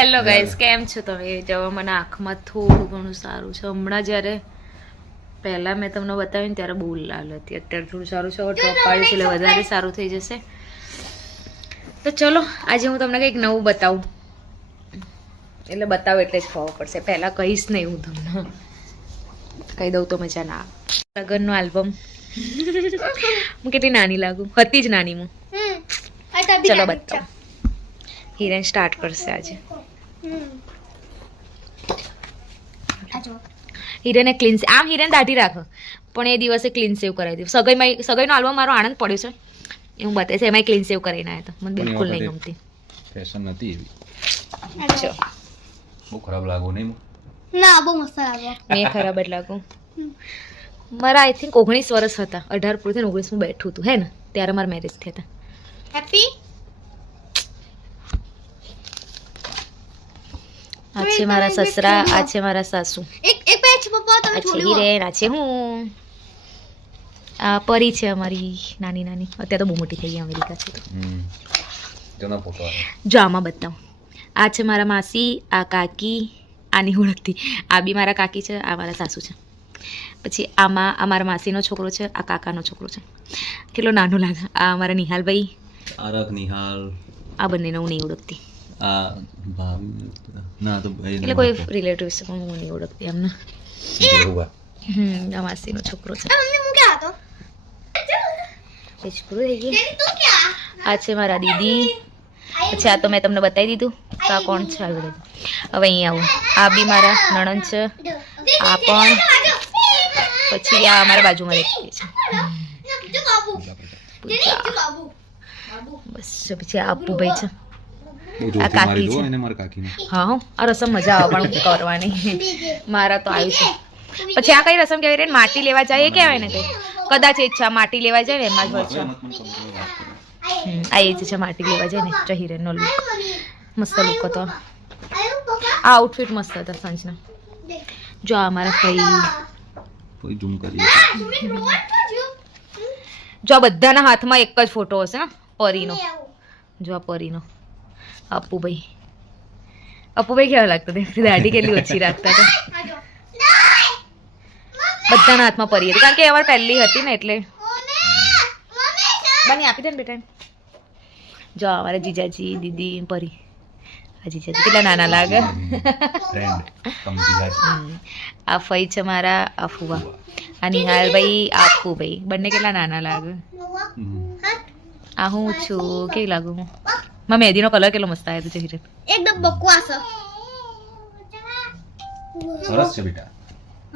Hello guys, કેમ છો તમે? જો મને આંખમાં થોડું ઘણું સારું છે. હમણાં જ્યારે પહેલાં મેં તમને બતાવ્યું ત્યારે બહુ લાલ હતી, અત્યારે થોડું સારું છે. હવે ડ્રોપ પાડ્યું છે એટલે વધારે સારું થઈ જશે. તો ચલો આજે હું તમને કંઈક નવું બતાવું, એટલે બતાવું એટલે જ ખબર પડશે. પહેલાં કહીશ નહીં, હું તમને કહી દઉં તો મજા ના આવે. લગ્નનો આલ્બમ હું કેટલી નાની લાગુ, હતી જ નાની હું. ચલો બતાવું. હિરેન સ્ટાર્ટ કરશે આજે. હિરેને ક્લીન આમ હિરેન દાઢી રાખો, પણ એ દિવસે ક્લીન સેવ કરાવી દીધું. સગાઈનો આલ્બમ મારો આનંદ પડ્યો છે એ હું બતાવીશ. એમાં ક્લીન સેવ કરીને આવ્યા હતા, મને બિલકુલ નહીં ગમતી. ફેશન નથી એવી. અચ્છા, બહુ ખરાબ લાગો નહીં? ના, બહુ મસ્ત લાગો. મેં ખરાબ જ લાગુ. મારા આઈ થિંક 19 વર્ષ હતા, 18 પૂરું થઈને 19 બેઠું હતું હે ને, ત્યારે મારા મેરેજ થયા હતા. હેપી આ છે મારા સસરા, આ છે મારા સાસુ, એક પેચ પપ્પા તમે આ છે છોડ્યો. હિરેન, આ છે હું. આ પરી છે અમારી નાની નાની, અત્યારે તો બહુ મોટી થઈ ગઈ, અમેરિકા છે તો. તેનો ફોટો આવે. જો આમાં બતાવું. આ છે મારા માસી, આ કાકી, આની ઓળખતી. આ બી મારા કાકી છે, આ મારા સાસુ છે. પછી આમાં અમારા માસીનો છોકરો છે, આ કાકાનો છોકરો છે. કેટલો નાનો લાગે. આ અમારા નિહાલભાઈ, આરક નિહાલ. આ બંનેને હું નહીં ઓળખતી. આ ભાભી ના તો ભાઈ એટલે કોઈ રિલેટિવ છે પણ હું નહીં ઓળખતી એમને. આ માસીનો છોકરો છે. મમ્મી હું ક્યાં હતો? એ છોકરો થઈ ગયો. તેની તું ક્યાં? આ છે મારા દીદી. પછી આ તો મેં તમને બતાવી દીધું. તો આ કોણ છે? આવી બધું. હવે અહીંયા આવું. આ બી મારા નણંદ છે. આ પણ. પછી આ અમારા બાજુમાં રહેતી છે. જો બાબુ. પૂજા. જો બાબુ. બસ પછી આ અપ્પુભાઈ છે. આ આ કાકી છે. એને મારા કાકીને. હા હો, આ રસમ મજા આવે પણ કરવાની. મારા તો આવ્યું છે. પછી આ કઈ રસમ કહેવાય રે? માટી લેવા જાય એ કહેવાય ને કઈ? કદાચ એ જ છે, માટી લેવા જાય ને એમાં જ હોય છે. આ એ જ છે, માટી લેવા જાય ને. ચહિરેનનો લુક મસ્ત લુક હતો. આ આઉટફિટ મસ્ત હતા સાંજના. જો આ મારા ફઈ, કોઈ ઝૂમ કરી. જો આ બધાના હાથમાં એક જ ફોટો હશે ને પરીનો. જો આ પરીનો. અપ્પુભાઈ, અપ્પુભાઈ કેવા લાગતા હતા? દાઢી કેટલી ઓછી રાખતા હતા. બધાના હાથમાં પરી હતી, કારણ કે એવાર પહેલી હતી ને એટલે. બની આપી દે ને બેટા. જો અમારા જીજાજી, દીદી, પરી. આ જીજાજી કેટલા નાના લાગે. આ ફઈ છે મારા, આ ફુવા. આ નિહાલભાઈ, આ અપ્પુભાઈ. બંને કેટલા નાના લાગે. આ હું છું, કેવી લાગુ હું? માં મહેંદીનો કલર કેટલો મસ્ત આવ્યો છે હિરેન. એકદમ બકવાસ. સરસ છે બેટા.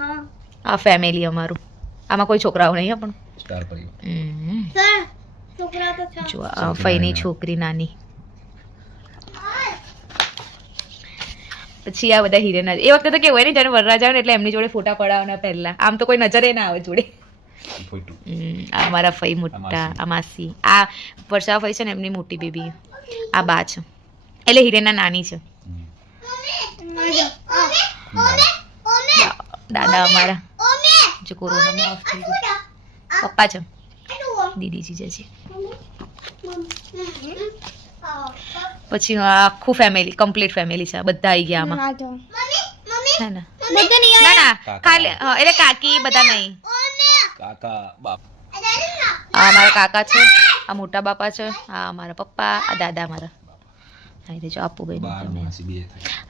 હા આ ફેમિલી અમારું. આમાં કોઈ છોકરાઓ નહીં પણ. સ્ટાર પરિવાર. સર છોકરા તો છે. જો આ ફઈની છોકરી નાની. પછી આ બધા હિરેન. એ વખતે તો કેવું હોય ને, જ્યારે વરરાજા આવે ને એટલે એમની જોડે ફોટા પડાવવાના પહેલા. આમ તો કોઈ નજરે ના આવે જોડે. આ મારા ફઈ મોટા, આ માસી. આ વર્ષા ફઈ છે ને એમની મોટી બેબી. આ બા છે, એટલે હિરેનના નાની છે. દાદા અમારા જે કોરોનામાં ઓફ થઈ ગયું. પપ્પા છે, દીદી જીજાજી. પછી આખું ફેમિલી, કમ્પ્લીટ ફેમિલી છે. બધા આવી ગયા આમાં હે ને? ના ના, ખાલી એટલે કાકી બધા નહીં. કાકા બાપ. આ મારા કાકા છે, આ મોટા બાપા છે, આ મારા પપ્પા, આ દાદા મારા. હા જો અપ્પુભાઈ.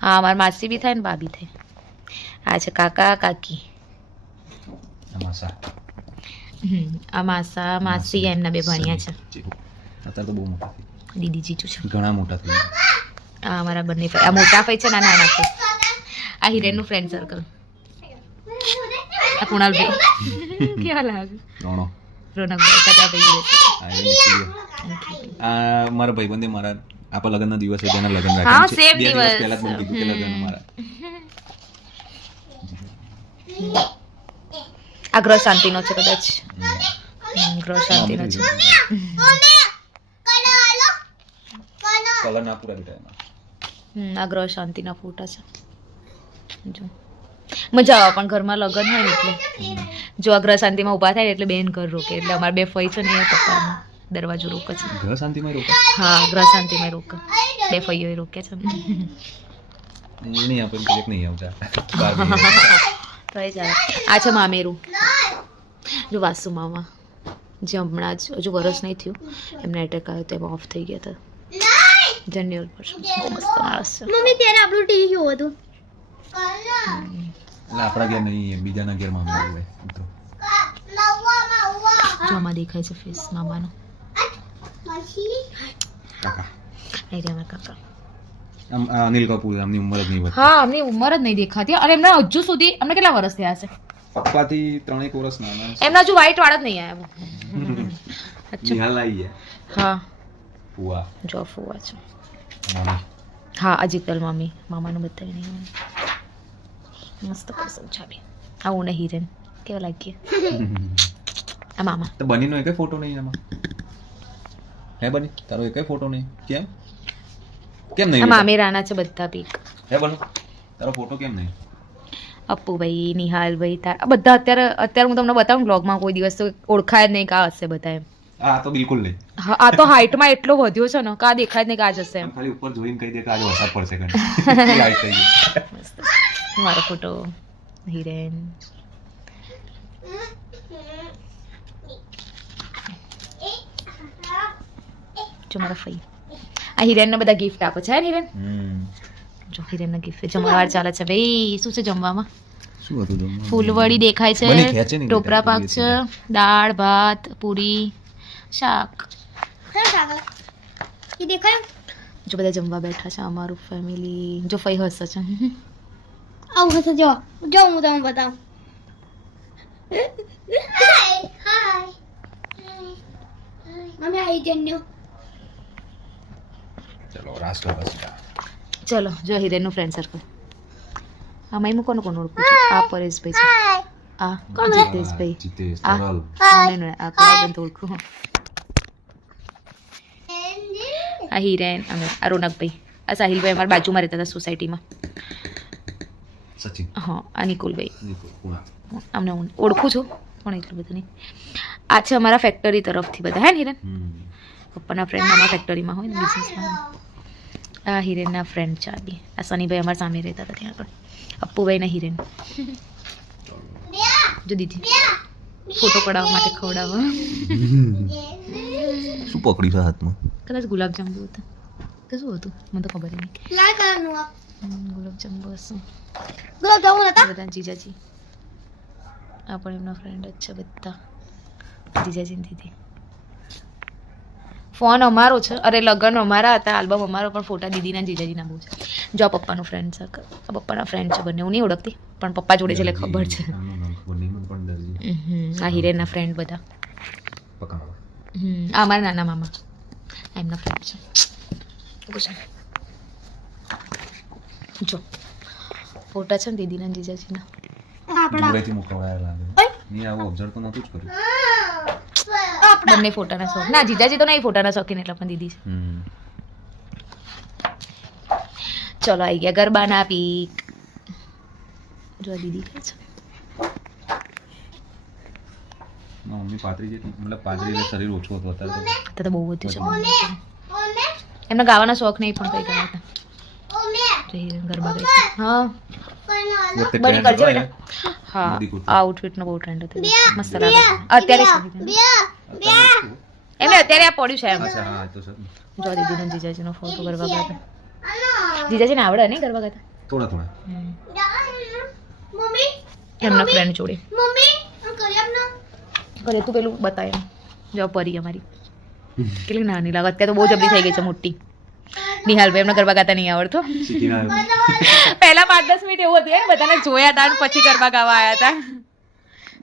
હા મારા માસી બી થાય ને બા બી થાય. આ છે કાકા કાકી. આ માસા માસી, એમના બે ભણ્યા છે. અત્યારે તો બહુ મોટા થઈ ગયા. દીદી જીજુ છે. ઘણા મોટા થઈ ગયા. આ મારા બંને ફઈ. આ મોટા ફઈ છે, નાના ફઈ. આ હિરેનનું ફ્રેન્ડ સર્કલ. આ કુણાલભાઈ કેવા લાગે. રોનકભાઈ કચા ભાઈ. આ મારા ભાઈબંધે મારા આપણા લગ્નના દિવસે તેના લગ્ન હા, રાખ્યા છે. same બે દિવસ દિવસ. પહેલા જ મને કીધું કે લગ્ન મારા. આ ગ્રહ શાંતિનો છે કદાચ. ગ્રહ શાંતિનો છે. કલર ના પૂરા બેટા એમાં. આ ગ્રહ શાંતિના ફોટા છે. જો મજા આવે પણ ઘરમાં લગ્ન હોય ને એટલે. જો આ ગ્રહ શાંતિમાં ઊભા થાય એટલે બેન ઘર રોકે. એટલે અમારા બે ફઈ છે ને એ પપ્પાનો દરવાજો રોકે છે. ગ્રહ શાંતિમાં રોકા. હા ગ્રહ શાંતિમાં રોકે. બે ફઈઓ રોકે છે. નહીં આપણે ક્યારેક નહીં આવતા બાર તો એ ચાલે. આ છે મામેરું, જો વાસુ મામા, જે હમણાં જ હજુ વરસ નહીં થયું એમને એટેક આવ્યો તો એમાં ઓફ થઈ ગયા હતા. જનરલ પર્સન બહુ મસ્ત માણસ છે. મમ્મી ત્યારે આપણું ટીવી કેવું હતું? એટલે આપણા ઘેર નહીં, બીજાના ઘેરમાં અમે હોય મિત્રો. જો આમાં દેખાય છે ફેસ મામાનો. કાકા અહીં રહ્યા મારા કાકા. આમ આ અનિલ કપૂર, આમની ઉંમર જ નહીં વધતી. હા, અમને ઉંમર જ નહીં દેખાતી અને એમના હજુ સુધી અમને કેટલા વર્ષ થયા છે? પપ્પાથી 3 વર્ષ નાના છે. એમના હજુ વ્હાઈટ વાળ જ નહીં આવ્યા. નિહાલ આવી ગયા. હા, ફુવા જો ફુવા છે. મામી. હા, અજીતલ મામી, મામાનું બતાવી નહીં. મસ્ત પસંદ છે. આવું ને હિરેન કેવા લાગીએ આ મામા. તો બનીનો એકેય ફોટો નહીં એમાં? હે બની, તારો એકેય ફોટો નહીં? કેમ કેમ નહીં? આ મામેરાના છે બધા પીક. હે બનુ, તારો ફોટો કેમ નહીં? અપ્પુભાઈ, નિહાલભાઈ, આ બધા અત્યારે હું તમને બતાવું બ્લોગમાં, કોઈ દિવસ તો ઓળખાય જ નહીં કા હશે બધા એમ. આ તો બિલકુલ નહીં. હા, આ તો હાઈટમાં એટલો વધ્યો છે ને કા દેખાય જ નહીં કા જશે એમ. ખાલી ઉપર જોઈને કહી દે કે આજે વરસાદ પડશે કે લાઈટ થઈ ગઈ. મસ્ત. મારો ફોટો હિરેન. જો મારા ફઈ. આ હિરેનને બધા ગિફ્ટ આપે છે ને હિરેન? જો હિરેનને ગિફ્ટ જમણવાર ચાલે છે ભાઈ. શું છે જમવામાં? શું હતું જમવાનું? ફૂલવડી દેખાય બની ખેંચે છે, નહીં ટોપરા બેટા, પાક છે, દાળ ભાત પૂરી શાક. હા કાકા એ દેખાય. જો બધા જમવા બેઠા છે અમારું ફેમિલી. જો ફઈ હસે છે. આવું હશે જો જો હું તમને બતાવું. Hi mummy I જન્યો. ચલો રાસ્તો બસતા. ચલો જો હિરેનનું ફ્રેન્ડ સર્કલ. આમાં હું કોણ ઓળખું છું? આ પરેશભાઈ છે, આ જીતેશભાઈ, જીતેશ આ તરલ. આ કલાબેન તો ઓળખું હું. આ હિરેન, અમે આ રોનકભાઈ, આ સાહિલભાઈ અમારા બાજુમાં રહેતા હતા સોસાયટીમાં. સચિન હા, આ નિકુલભાઈ, કુણા. અમને હું ઓળખું છું પણ એટલું બધું નહીં. આ છે અમારા ફેક્ટરી તરફથી બધા, હે ને હિરેન? પપ્પાના ફ્રેન્ડ અમારા ફેક્ટરીમાં હોય ને બિઝનેસમાં. આ હિરેનના ફ્રેન્ડ છે આદિ. આ સનીભાઈ અમારા સામે રહેતા હતા ત્યાં આગળ. અપ્પુભાઈ ને હિરેન. જો દીદી ફોટો પડાવવા માટે ખવડાવવા. શું પકડી છે હાથમાં? કદાચ ગુલાબજાંબુ હતા કે શું હતું મને તો ખબર નહીં. લાલ કલરનું આ ગુલાબજાંબુ હશે. ગુલાબ જામુન હતા. બધા જીજાજી. આ પણ એમના ફ્રેન્ડ જ છે બધા, જીજાજી ને દીદી. ફોન અમારો છે, અરે લગ્ન અમારા હતા, આલ્બમ અમારો, પણ ફોટા દીદીના જીજાજીના બહુ છે. જો આ પપ્પાનું ફ્રેન્ડ સર્કલ, આ પપ્પાના ફ્રેન્ડ છે બંને. હું નહીં ઓળખતી પણ પપ્પા જોડે છે એટલે ખબર છે. આ હિરેનના ફ્રેન્ડ બધા. આ અમારા નાના મામા, આ એમના ફ્રેન્ડ છે. જો ફોટા છે ને દીદીના જીજાજીના. આપડા દૂરેથી મુકવાયા લાગે. નહીં આવું ઓબ્ઝર્વ તો નહોતું જ કર્યું. બંને ફોટાના શોખ. ના, જીજાજી તો નહીં ફોટાના શોખીન, એટલે પણ દીદી છે. ચલો આવી ગયા ગરબાના પીક. જો આ દીદી કહે છે મમ્મી પાતરી જેટલી, મતલબ પાતરી એટલે શરીર ઓછું હતું અત્યારે તો બહુ વધુ છે એમના ગાવાના શોખ નહીં પણ કઈ ગયા હતા. જો હિરેન ગરબા ગાય છે. હા બની કરજે બેટા. હા, આ આઉટફિટ નો બહુ ટ્રેન્ડ હતો, મસ્ત લાગે અત્યારે. એમને અત્યારે આ પડ્યું છે એમ. અચ્છા હા તો સર જો દીદીનો જીજાજીનો ફોટો ગરબા ગાતા. જીજાજીને આવડે નહીં ગરબા ગાતા? થોડા થોડા. મમ્મી એમના ફ્રેન્ડ જોડે મમ્મી આમ કરી આપના. કરે તું પેલું બતાય. જો પરી અમારી કેટલી નાની લાગે, અત્યારે તો બહુ જબરી થઈ ગઈ છે મોટી. નિહાલભાઈ એમને ગરબા ગાતા નહીં આવડતો. શીખીને આવ્યો. પહેલા 5-10 મિનિટ એવું હતું એમ, બધાને જોયા હતા અને પછી ગરબા ગાવા આવ્યા હતા.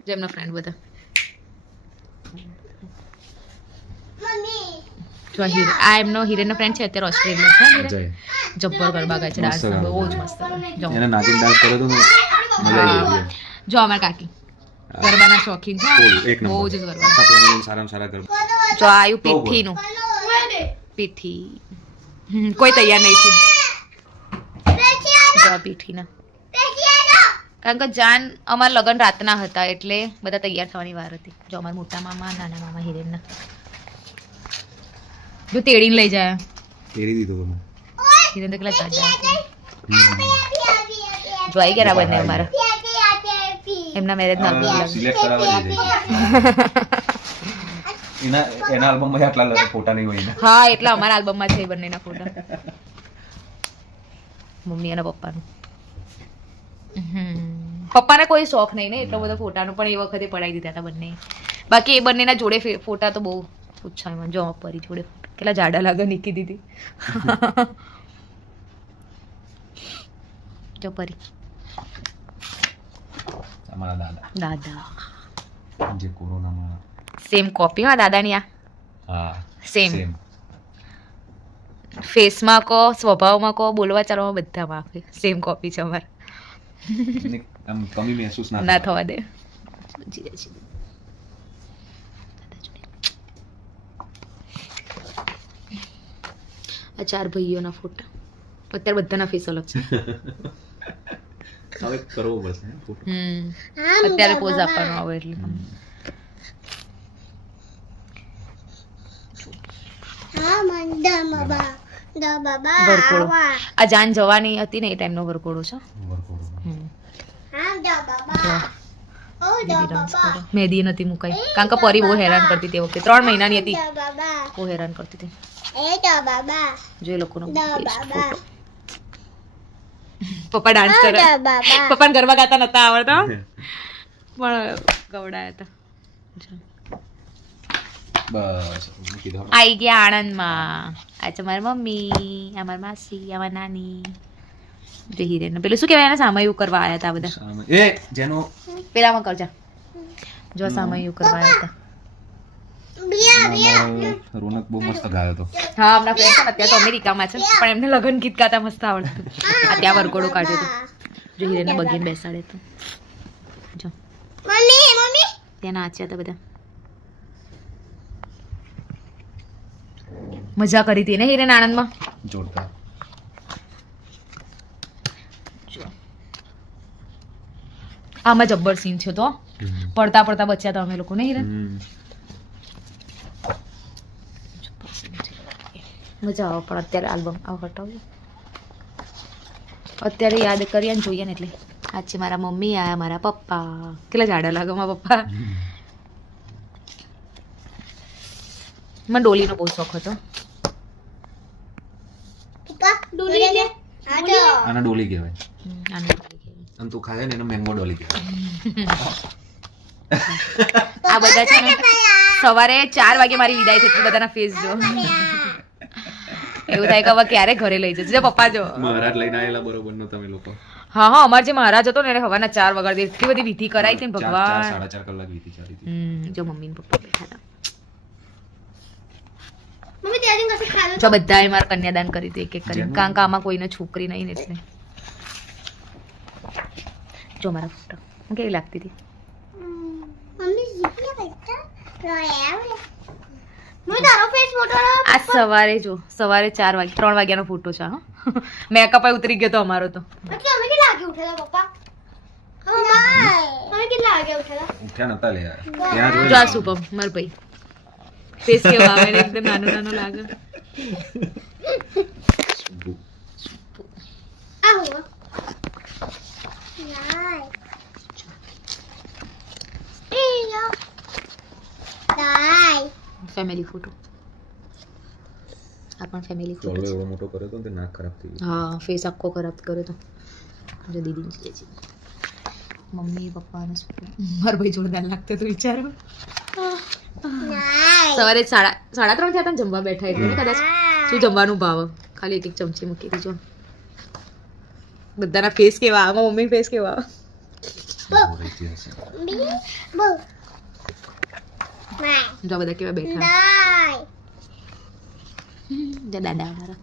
જો એમના ફ્રેન્ડ બધા. જો આ એમનો હિરેનનો ફ્રેન્ડ છે, અત્યારે ઓસ્ટ્રેલિયા છે. હિરેન જય. જબ્બર ગરબા ગાય છે, ડાન્સ બહુ જ મસ્ત કરે. જો એને નાગિન ડાન્સ કર્યો તો ને મજા આવી ગઈ. જો અમારા કાકી ગરબાના શોખીન છે, એક નંબર. બહુ જ ગરબા. આપણે સારામાં સારા ગરબા. જો આયુ પીઠીનું પીઠી. કોઈ તૈયાર નહીં થયું. જો આ પીઠીના, કારણ કે જાન અમારા લગ્ન રાતના હતા એટલે બધા તૈયાર થવાની વાર હતી. જો અમારા મોટા મામા, નાના મામા હિરેનના. જો તેડીને લઈ જાય તેરી દીધો તમે. હિરેન તો કેટલા જાજા હતા. જો આવી ગયા બંને અમારા એમના મેરેજ ના સિલેક્ટ કરાવવા દે એના આલ્બમમાં આટલા ફોટા નહીં હોય ને. હા એટલા અમારા આલ્બમમાં છે એ બંનેના ફોટા મમ્મી અને પપ્પાનું. પપ્પાને કોઈ શોખ નહીં ને એટલો બધો ફોટાનો પણ એ વખતે પડાવી દીધા હતા બંને. બાકી એ બંનેના જોડે ફોટા તો બહુ પૂછાય મને. જો પરી જોડે કેટલા જાડા લાગે નીકી દીધી. જો પરી અમારા દાદા દાદા જે કોરોનામાં સેમ કોપી હા દાદાની આ હા સેમ ફેસમાં કહો સ્વભાવમાં કહો બોલવા ચાલવામાં બધામાં સેમ કોપી છે અમારે. આમ કમી મહેસૂસ ના થવા દે. આ 4 ભાઈઓના ફોટા અત્યારે બધાના ફેસ અલગ છે. હવે કરવો પડશે હે ફોટો. અત્યારે પોઝ આપવાનો આવે એટલે વરકોળો આ જાન જવાની હતી ને એ ટાઈમનો વરકોળો છે. મહેંદી નથી મુકાઈ કારણ કે પરી બહુ હેરાન કરતી હતી એ વખતે 3 મહિનાની હતી બહુ હેરાન કરતી હતી. જો એ લોકોનો ફોટો પપ્પા ડાન્સ કરે પપ્પાને ગરબા ગાતા નતા આવડતા પણ ગવડાયા હતા. બસ કીધું આઈ ગયા આણંદમાં. આ છે મારી મમ્મી આ મારી માસી આ મારી નાની. જો હિરેન પેલું શું કહેવાય એને સામયું કરવા આવ્યા હતા બધા. એ જેનો પેલામાં કરજા જો સામયું કરવા આવ્યા હતા. રોનક બહુ મસ્ત ગાયો હતો. હા હમણાં ફ્રેન્ડ છે ને અત્યારે તો અમેરિકામાં છે પણ એમને લગ્ન ગીત ગાતા મસ્ત આવડતું. આ ત્યાં વરઘોડો કાઢ્યો હતો. જો હિરેનને બગીને બેસાડે તો જો ત્યાં નાચ્યા હતા બધા. મજા કરી હતી ને હિરેન આણંદમાં. જોરદાર. આમાં જબ્બર સીન છે તો પડતા પડતા બચ્યા હતા અમે લોકો ને હિરેન. મજા આવે પણ અત્યારે આલ્બમ આવ હટાવ્યો અત્યારે યાદ કરીએ ને જોઈએ ને એટલે. આ છે મારા મમ્મી આ મારા પપ્પા કેટલા જાડા લાગે મારા પપ્પા. મને ડોલીનો બહુ શોખ હતો. આના ડોલી કહેવાય. આને આમ તું ખાય ને એને મેંગો ડોલી કહેવાય. આ બધા છે ને સવારે 4 વાગે મારી વિદાય થતી બધાના ફેસ જો એવું થાય કે હવે ક્યારે ઘરે લઈ જશે. જો પપ્પા જો મહારાજ લઈને આવેલા બરોબર નો તમે લોકો. હા હા અમાર જે મહારાજ હતો ને એને હવાના 4 વગાડતી એટલી બધી વિધિ કરાઈ હતી ને ભગવાન. 4.5 કલાક વીતી ચાલી હતી. જો મમ્મી ને પપ્પા બેઠા હતા. જો બધાએ મારા કન્યાદાન કરી હતી એક એક કરીને કારણ કે આમાં કોઈને છોકરી નહીં ને એટલે. જો મારા ફોટો કેવી લાગતી હતી. આ સવારે જો સવારે 4 વાગે 3 વાગ્યાનો ફોટો છે. હા મેકઅપ ઉતરી ગયો તો અમારો તો. ઉઠ્યા નતા લે ત્યાં જો આ શુભમ માર ભાઈ ફેસ કેવો આવે ને એકદમ નાનો નાનો લાગે. ફેમિલી ફોટો આ પણ ફેમિલી ફોટો ચોલો એવો મોટો કર્યો તો ને તે નાક ખરાબ થઈ ગયું. હા ફેસ આખો ખરાબ કર્યો તો. જો દીદી છે મમ્મી પપ્પા ને મારા ભાઈ જોરદાર લાગતો તો વિચારો. સવારે 3:30 થયા હતા ને જમવા બેઠા એટલે કદાચ શું જમવાનું ભાવ ખાલી એક ચમચી મૂકી દીધો. બધાના ફેસ કેવા આવે મમ્મી ફેસ કેવા આવે. જો બધા કેવા બેઠા દાદા અમારા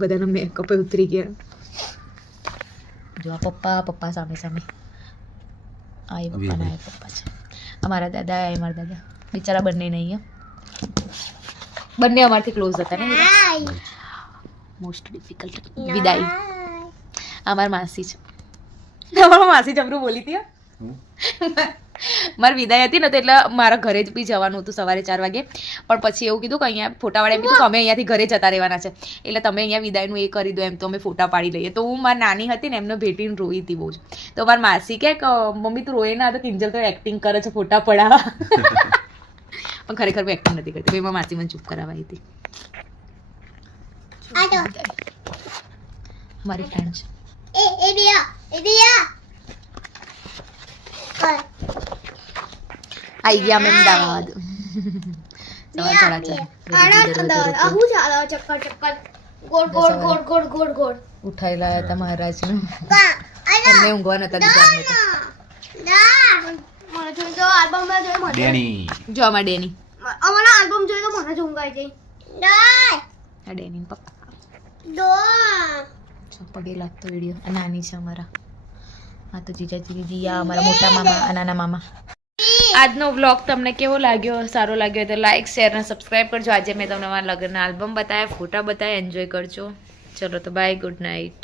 બધાના મેકઅપ ઉતરી ગયા. જો આ પપ્પા સામે સામે આ એ પપ્પા ના પપ્પા છે. અમારા દાદા આ મારા દાદા બિચારા બંને નહીં. બંને અમારથી ક્લોઝ હતા ને. મોસ્ટ ડિફિકલ્ટ વિદાય. અમારી માસી છે. અમારી માસી જબરું બોલી હતી. મારી વિદાય હતી ને તો એટલે મારા ઘરે જ બી જવાનું હતું સવારે 4 વાગે, પણ પછી એવું કીધું કે અહીંયા ફોટાવાળાએ કીધું કે અમે અહીંયાથી ઘરે જતા રહેવાના છે, એટલે તમે અહીંયા વિદાયનું એ કરી દો એમ, તો અમે ફોટા પાડી લઈએ. તો હું મારી નાની હતી ને એમને ભેટીને રોઈ હતી બહુ જ. તો મારી માસી કે મમ્મી તું રોઈ ના, તો કિંજલ તો એક્ટિંગ કરે છે ફોટા પડાવવા. પણ ખરેખર મેં એક્ટિંગ નથી કરતી, એમાં માસી મને ચૂપ કરાવાઈ હતી. મારી ફ્રેન્ડ છે. આઈ ગયા અમે અમદાવાદ. સવાર 4:30 ઉઠાયેલા હતા મહારાજને. એમને ઊંઘવા નતા દીધા અમે તો. ડેની જો આમાં ડેની, અમારા આલ્બમ જોઈ તો મને જ ઊંઘ આવી જાય. આ ડેની પપ્પા દો પગે લાગતો વિડીયો. આ નાની છે અમારા, આ તો જીજાજી જીયા, અમારા મોટા મામા, આ નાના મામા. આજનો વ્લોગ તમને કેવો લાગ્યો? સારો લાગ્યો તો લાઈક, શેર અને સબસ્ક્રાઈબ કરજો. આજે મેં તમને મારા લગ્નના આલ્બમ બતાવ્યા, ફોટા બતાવ્યા. એન્જોય કરજો. ચલો તો બાય, ગુડ નાઇટ.